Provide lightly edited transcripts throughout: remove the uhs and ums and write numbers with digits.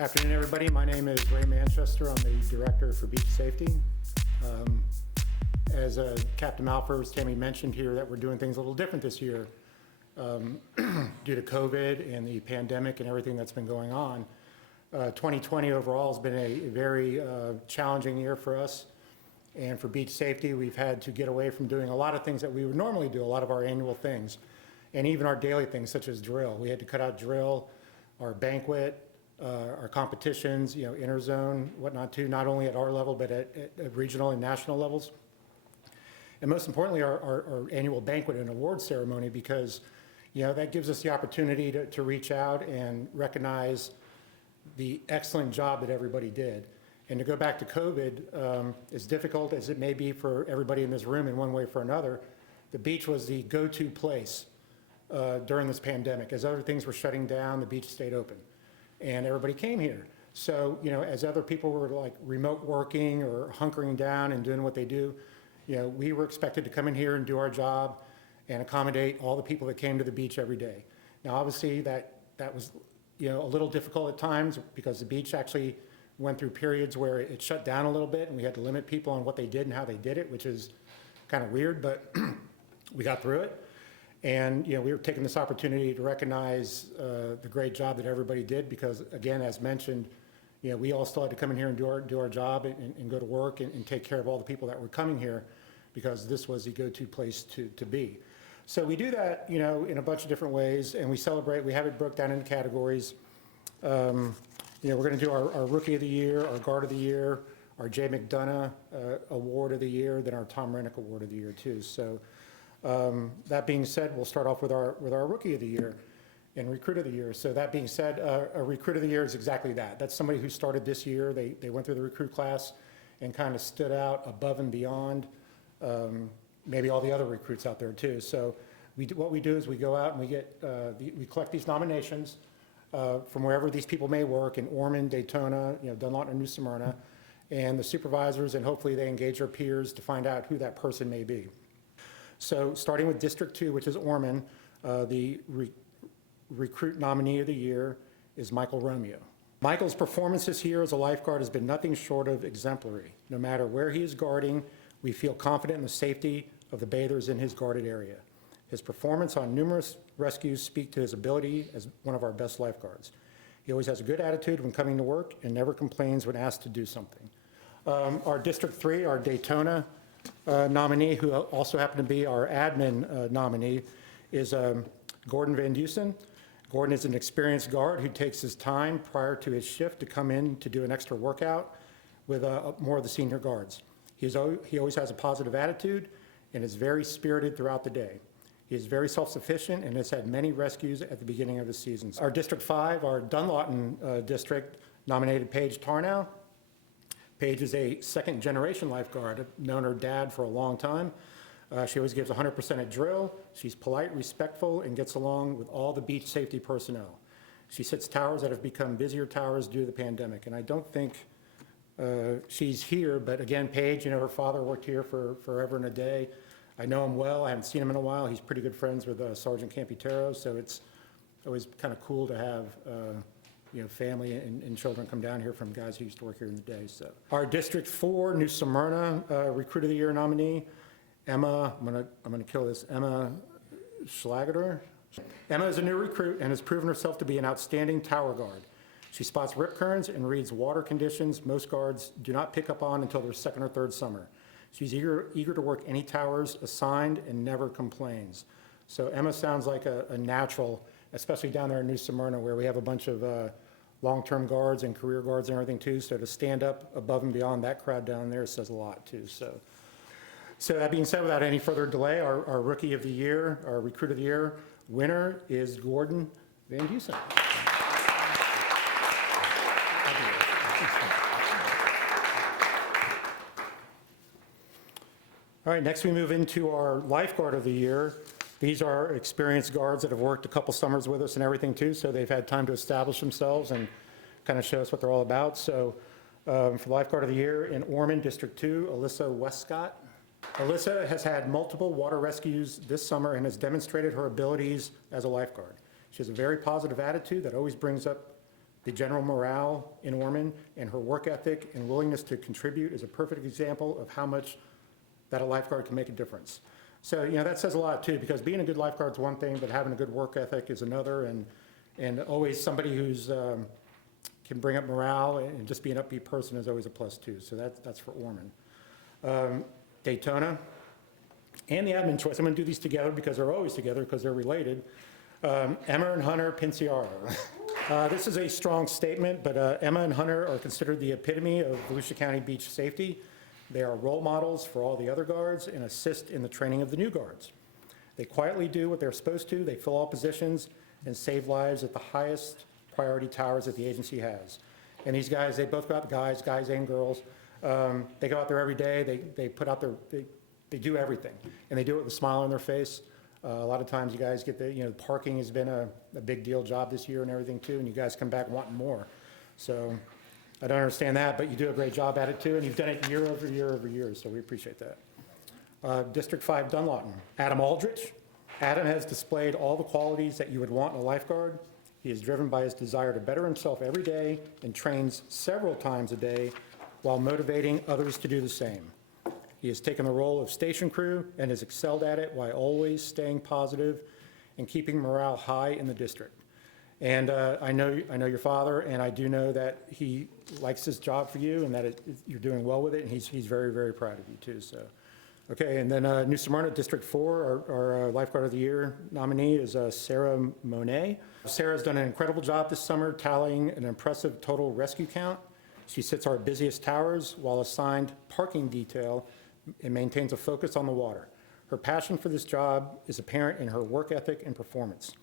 Afternoon, everybody. My name is Ray Manchester. I'm the Director for Beach Safety. As Captain Malfers, Tammy mentioned here that we're doing things a little different this year due to COVID and the pandemic and everything that's been going on. 2020 overall has been a very challenging year for us. And for beach safety, we've had to get away from doing a lot of things that we would normally do, a lot of our annual things, and even our daily things such as drill. We had to cut out drill, our banquet, our competitions, interzone, whatnot too, not only at our level, but at regional and national levels. And most importantly, our annual banquet and award ceremony, because that gives us the opportunity to reach out and recognize the excellent job that everybody did. And to go back to COVID, as difficult as it may be for everybody in this room in one way or for another, the beach was the go-to place during this pandemic. As other things were shutting down, the beach stayed open. And everybody came here. So, as other people were like remote working or hunkering down and doing what they do, we were expected to come in here and do our job and accommodate all the people that came to the beach every day. Now, obviously, that was, a little difficult at times because the beach actually went through periods where it shut down a little bit and we had to limit people on what they did and how they did it, which is kind of weird, but we got through it. And we were taking this opportunity to recognize the great job that everybody did because, again, as mentioned, we all still had to come in here and do our job and go to work and take care of all the people that were coming here because this was the go-to place to be. So we do that, in a bunch of different ways, and we celebrate. We have it broke down into categories. We're going to do our Rookie of the Year, our Guard of the Year, our J. McDonough Award of the Year, then our Tom Rennick Award of the Year too. So. That being said, we'll start off with our Rookie of the Year and Recruit of the Year. So that being said, a Recruit of the Year is exactly that. That's somebody who started this year. They went through the recruit class and kind of stood out above and beyond maybe all the other recruits out there too. So what we do is we go out and we collect these nominations from wherever these people may work in Ormond, Daytona, Dunlawton, or New Smyrna, and the supervisors, and hopefully they engage their peers to find out who that person may be. So starting with District 2, which is Ormond, the Recruit Nominee of the Year is Michael Romeo. Michael's performance this year as a lifeguard has been nothing short of exemplary. No matter where he is guarding, we feel confident in the safety of the bathers in his guarded area. His performance on numerous rescues speak to his ability as one of our best lifeguards. He always has a good attitude when coming to work and never complains when asked to do something. Our District 3, our Daytona nominee, who also happened to be our admin nominee, is Gordon Van Dusen. Gordon is an experienced guard who takes his time prior to his shift to come in to do an extra workout with more of the senior guards. He always has a positive attitude and is very spirited throughout the day. He is very self-sufficient and has had many rescues at the beginning of his seasons. Our District 5, our Dunlawton district, nominated Paige Tarnow. Paige is a second-generation lifeguard. I've known her dad for a long time. She always gives 100% at drill. She's polite, respectful, and gets along with all the beach safety personnel. She sits towers that have become busier towers due to the pandemic, and I don't think she's here, but again, Paige, her father worked here for forever and a day. I know him well. I haven't seen him in a while. He's pretty good friends with Sergeant Campitero, so it's always kind of cool to have family and children come down here from guys who used to work here in the day. So our District 4, New Smyrna Recruit of the Year nominee, Emma, I'm gonna kill this, Emma Schlageter. Emma is a new recruit and has proven herself to be an outstanding tower guard. She spots rip currents and reads water conditions most guards do not pick up on until their second or third summer. She's eager to work any towers assigned and never complains. So Emma sounds like a natural, especially down there in New Smyrna where we have a bunch of long-term guards and career guards and everything too. So to stand up above and beyond that crowd down there says a lot too. So that being said, without any further delay, our Rookie of the Year, our Recruit of the Year winner is Gordon Van Dusen. All right, next we move into our Lifeguard of the Year. These are experienced guards that have worked a couple summers with us and everything too, so they've had time to establish themselves and kind of show us what they're all about. So for Lifeguard of the Year in Ormond, District 2, Alysa Westcott. Alysa has had multiple water rescues this summer and has demonstrated her abilities as a lifeguard. She has a very positive attitude that always brings up The general morale in Ormond and her work ethic and willingness to contribute is a perfect example of how much that a lifeguard can make a difference. So, that says a lot too, because being a good lifeguard is one thing, but having a good work ethic is another, and always somebody who's can bring up morale and just be an upbeat person is always a plus too. So that's for Ormond. Daytona and the admin choice. I'm going to do these together because they're always together because they're related. Emma and Hunter Pinciaro. This is a strong statement, but Emma and Hunter are considered the epitome of Volusia County beach safety. They are role models for all the other guards and assist in the training of the new guards. They quietly do what they're supposed to. They fill all positions and save lives at the highest priority towers that the agency has. And these guys, they both go out, guys and girls. They go out there every day. They put out they do everything, and they do it with a smile on their face. A lot of times you guys get parking has been a big deal job this year and everything too, and you guys come back wanting more. So I don't understand that, but you do a great job at it too, and you've done it year over year over year, so we appreciate that. District 5 Dunlawton, Adam Aldrich. Adam has displayed all the qualities that you would want in a lifeguard. He is driven by his desire to better himself every day and trains several times a day while motivating others to do the same. He has taken the role of station crew and has excelled at it while always staying positive and keeping morale high in the district. And I know your father, and I do know that he likes his job for you and that you're doing well with it, and he's very, very proud of you too. So, okay, and then New Smyrna, District 4, our Lifeguard of the Year nominee is Sarah Monet. Sarah's done an incredible job this summer tallying an impressive total rescue count. She sits our busiest towers while assigned parking detail and maintains a focus on the water. Her passion for this job is apparent in her work ethic and performance.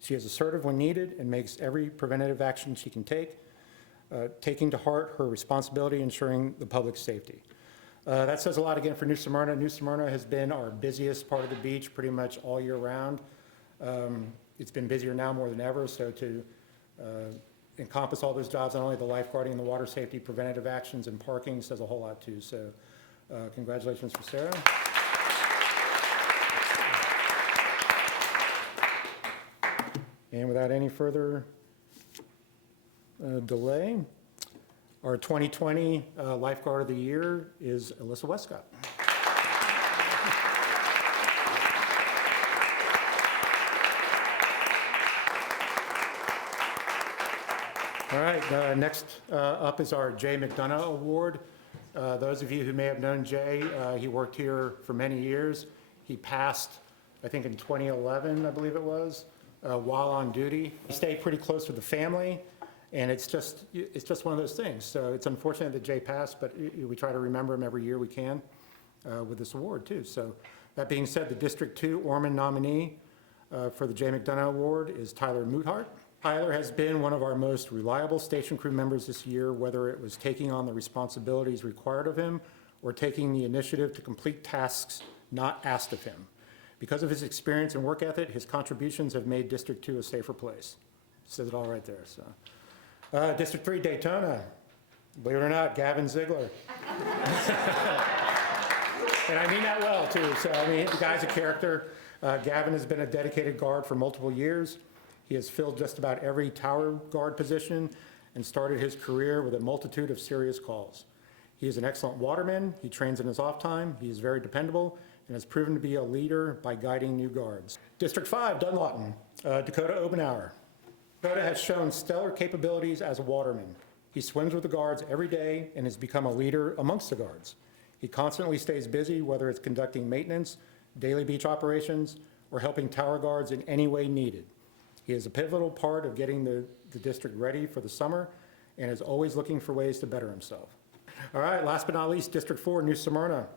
She is assertive when needed and makes every preventative action she can take, taking to heart her responsibility ensuring the public's safety. That says a lot again for New Smyrna. New Smyrna has been our busiest part of the beach pretty much all year round. It's been busier now more than ever, so to encompass all those jobs, not only the lifeguarding and the water safety, preventative actions, and parking says a whole lot too. So congratulations for Sarah. And without any further delay, our 2020 Lifeguard of the Year is Alysa Westcott. All right, next up is our J. McDonough Award. Those of you who may have known Jay, he worked here for many years. He passed, I think in 2011, I believe it was, while on duty. He stayed pretty close to the family, and it's just one of those things. So it's unfortunate that Jay passed, but we try to remember him every year we can with this award too. So that being said, the District 2 Ormond nominee for the J. McDonough Award is Tyler Moothart. Tyler has been one of our most reliable station crew members this year, whether it was taking on the responsibilities required of him or taking the initiative to complete tasks not asked of him. Because of his experience and work ethic, his contributions have made District 2 a safer place. Says it all right there. So, District 3 Daytona, believe it or not, Gavin Ziegler. And I mean that well too. So I mean, the guy's a character. Gavin has been a dedicated guard for multiple years. He has filled just about every tower guard position and started his career with a multitude of serious calls. He is an excellent waterman. He trains in his off time. He is very dependable and has proven to be a leader by guiding new guards. District 5, Dunlawton, Dakota Obenauer. Dakota has shown stellar capabilities as a waterman. He swims with the guards every day and has become a leader amongst the guards. He constantly stays busy, whether it's conducting maintenance, daily beach operations, or helping tower guards in any way needed. He is a pivotal part of getting the district ready for the summer and is always looking for ways to better himself. All right, last but not least, District 4, New Smyrna.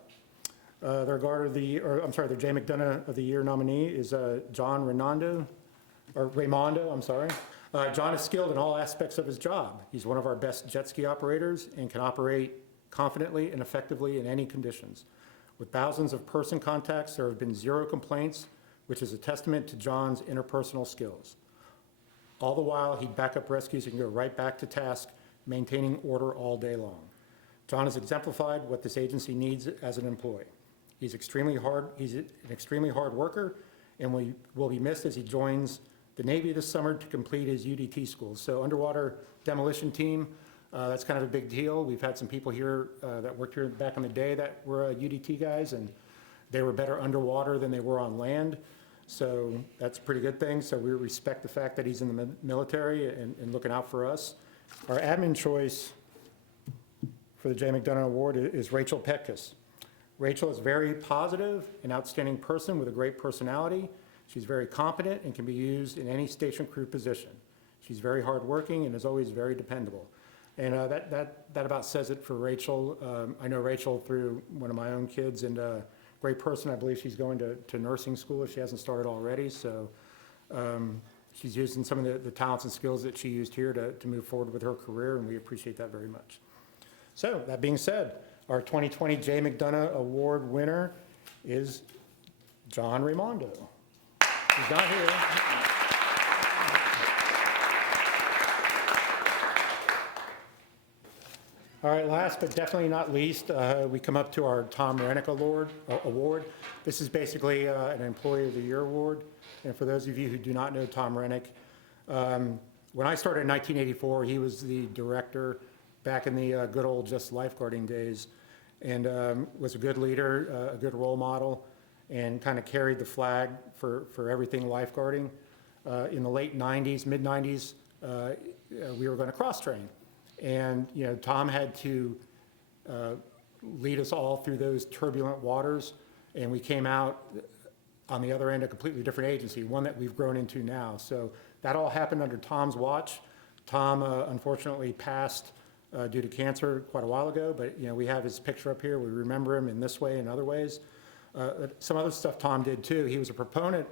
Their J. McDonough of the Year nominee is John Raimondo. John is skilled in all aspects of his job. He's one of our best jet ski operators and can operate confidently and effectively in any conditions. With thousands of person contacts, there have been 0 complaints, which is a testament to John's interpersonal skills. All the while, he'd back up rescues and go right back to task, maintaining order all day long. John has exemplified what this agency needs as an employee. He's an extremely hard worker and will be missed as he joins the Navy this summer to complete his UDT school. So underwater demolition team, that's kind of a big deal. We've had some people here that worked here back in the day that were UDT guys, and they were better underwater than they were on land. So that's a pretty good thing. So we respect the fact that he's in the military and looking out for us. Our admin choice for the J. McDonough Award is Rachel Petkus. Rachel is very positive, an outstanding person with a great personality. She's very competent and can be used in any station crew position. She's very hardworking and is always very dependable. And that about says it for Rachel. I know Rachel through one of my own kids, and great person. I believe she's going to nursing school if she hasn't started already. So she's using some of the talents and skills that she used here to move forward with her career, and we appreciate that very much. So that being said, our 2020 J. McDonough Award winner is John Raimondo. He's not here. All right, last but definitely not least, we come up to our Tom Rennick Award. This is basically an Employee of the Year award. And for those of you who do not know Tom Rennick, when I started in 1984, he was the director back in the good old just lifeguarding days, and was a good leader, a good role model, and kind of carried the flag for everything lifeguarding. In the late 90s, mid 90s, we were going to cross train. And, you know, Tom had to lead us all through those turbulent waters, and we came out on the other end a completely different agency, one that we've grown into now. So that all happened under Tom's watch. Tom unfortunately passed due to cancer quite a while ago, but, you know, we have his picture up here. We remember him in this way and other ways. Some other stuff Tom did too. He was a proponent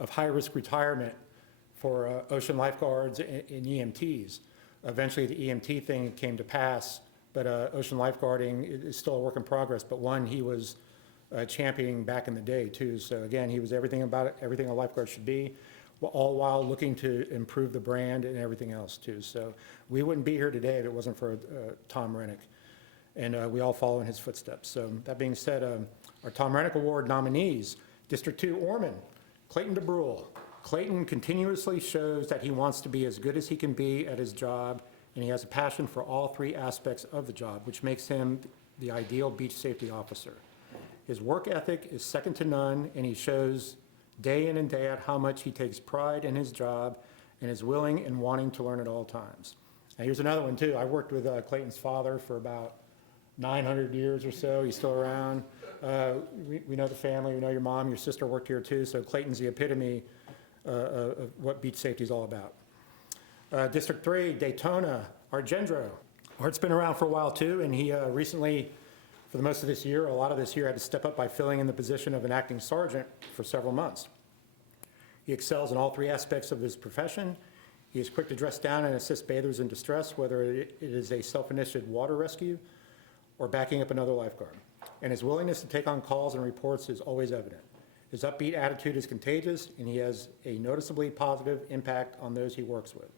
of high-risk retirement for ocean lifeguards and EMTs. Eventually, the EMT thing came to pass, but ocean lifeguarding is still a work in progress, but one he was championing back in the day, too. So again, he was everything about it, everything a lifeguard should be, all while looking to improve the brand and everything else, too. So we wouldn't be here today if it wasn't for Tom Rennick, and we all follow in his footsteps. So that being said, our Tom Rennick Award nominees, District 2 Ormond, Clayton DeBrule. Clayton continuously shows that he wants to be as good as he can be at his job, and he has a passion for all three aspects of the job, which makes him the ideal beach safety officer. His work ethic is second to none, and he shows day in and day out how much he takes pride in his job and is willing and wanting to learn at all times. Now here's another one too. I worked with Clayton's father for about 900 years or so. He's still around. We know the family, we know your mom, your sister worked here too, so Clayton's the epitome of what beach safety is all about. District 3, Daytona, Art Gendro. Art's been around for a while too, and he recently, for the most of this year, a lot of this year, had to step up by filling in the position of an acting sergeant for several months. He excels in all three aspects of his profession. He is quick to dress down and assist bathers in distress, whether it is a self-initiated water rescue or backing up another lifeguard. And his willingness to take on calls and reports is always evident. His upbeat attitude is contagious, and he has a noticeably positive impact on those he works with.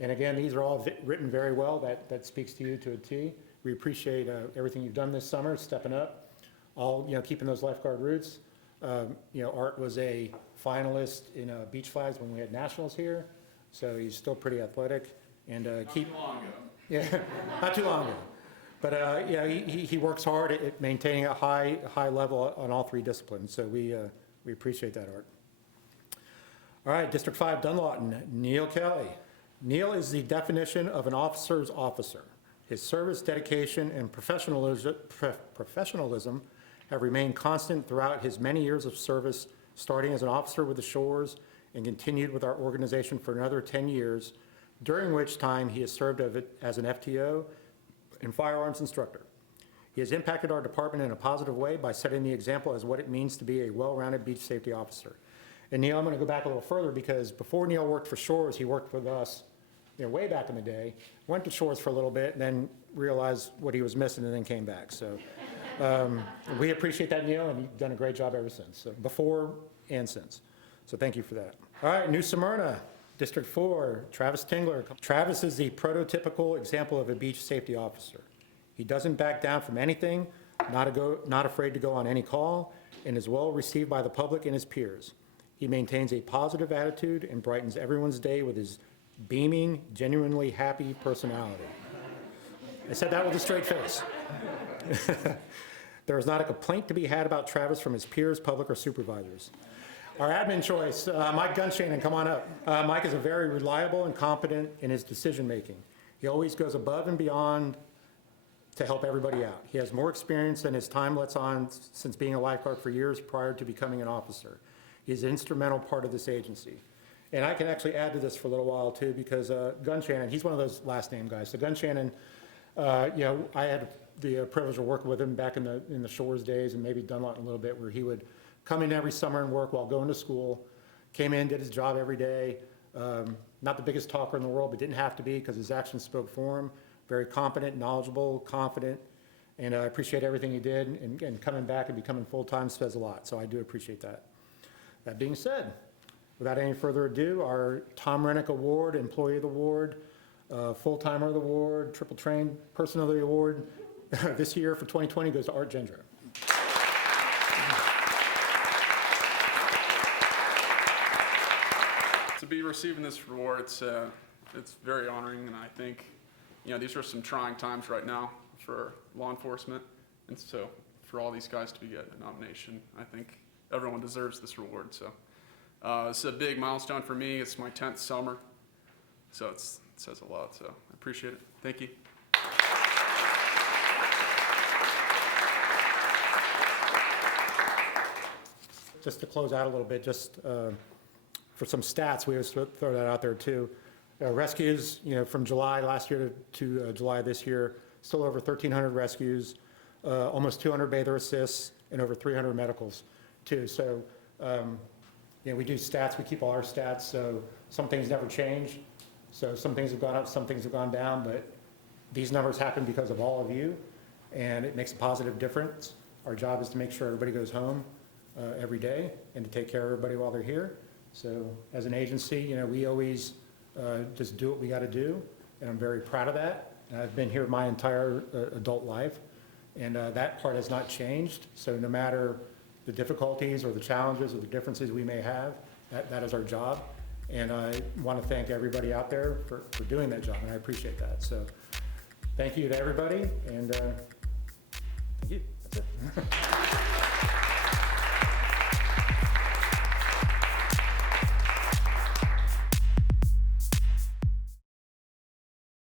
And again, these are all written very well. That speaks to you to a T. We appreciate everything you've done this summer, stepping up, all, you know, keeping those lifeguard roots. You know, Art was a finalist in beach flags when we had nationals here, so he's still pretty athletic. And Not too long ago. Yeah, not too long ago. But yeah, he works hard at maintaining a high level on all three disciplines. So we appreciate that, Art. All right, District 5, Dunlawton, Neil Kelly. Neil is the definition of an officer's officer. His service, dedication, and professionalism have remained constant throughout his many years of service, starting as an officer with the shores and continued with our organization for another 10 years, during which time he has served as an FTO and firearms instructor. He has impacted our department in a positive way by setting the example as what it means to be a well-rounded beach safety officer. And Neil, I'm going to go back a little further, because before Neil worked for Shores, he worked with us, you know, way back in the day, went to Shores for a little bit, and then realized what he was missing and then came back. So we appreciate that, Neil, and you've done a great job ever since, so before and since. So thank you for that. All right, New Smyrna, District 4, Travis Tingler. Travis is the prototypical example of a beach safety officer. He doesn't back down from anything, not afraid to go on any call, and is well received by the public and his peers. He maintains a positive attitude and brightens everyone's day with his beaming, genuinely happy personality. I said that with a straight face. There is not a complaint to be had about Travis from his peers, public, or supervisors. Our admin choice, Mike Gunshannon, come on up. Mike is a very reliable and competent in his decision-making. He always goes above and beyond to help everybody out. He has more experience than his time lets on since being a lifeguard for years prior to becoming an officer. He is an instrumental part of this agency. And I can actually add to this for a little while too, because Gunshannon, he's one of those last name guys. So Gunshannon, I had the privilege of working with him back in the Shores days, and maybe Dunlop a little bit, where he would come in every summer and work while going to school, came in, did his job every day. Not the biggest talker in the world, but didn't have to be because his actions spoke for him. Very competent, knowledgeable, confident, and I appreciate everything he did, and coming back and becoming full-time says a lot, so I do appreciate that. That being said, without any further ado, our Tom Rennick Award, Employee of the Award, Full-Timer of the Award, Triple Trained Person of the Award, this year for 2020 goes to Art Gendra. To be receiving this reward, it's very honoring, and I think, these are some trying times right now for law enforcement, and so for all these guys to be getting a nomination, I think everyone deserves this reward. So it's a big milestone for me. It's my 10th summer, so it says a lot. So I appreciate it. Thank you. Just to close out a little bit, just for some stats, we always throw that out there too. Rescues, from July last year to July this year, still over 1,300 rescues, almost 200 bather assists, and over 300 medicals too. So, we do stats, we keep all our stats, so some things never change. So some things have gone up, some things have gone down, but these numbers happen because of all of you, and it makes a positive difference. Our job is to make sure everybody goes home every day and to take care of everybody while they're here. So as an agency, we always just do what we got to do, and I'm very proud of that. And I've been here my entire adult life, and that part has not changed. So no matter the difficulties or the challenges or the differences we may have, that is our job. And I want to thank everybody out there for doing that job, and I appreciate that. So thank you to everybody, and thank you. That's it.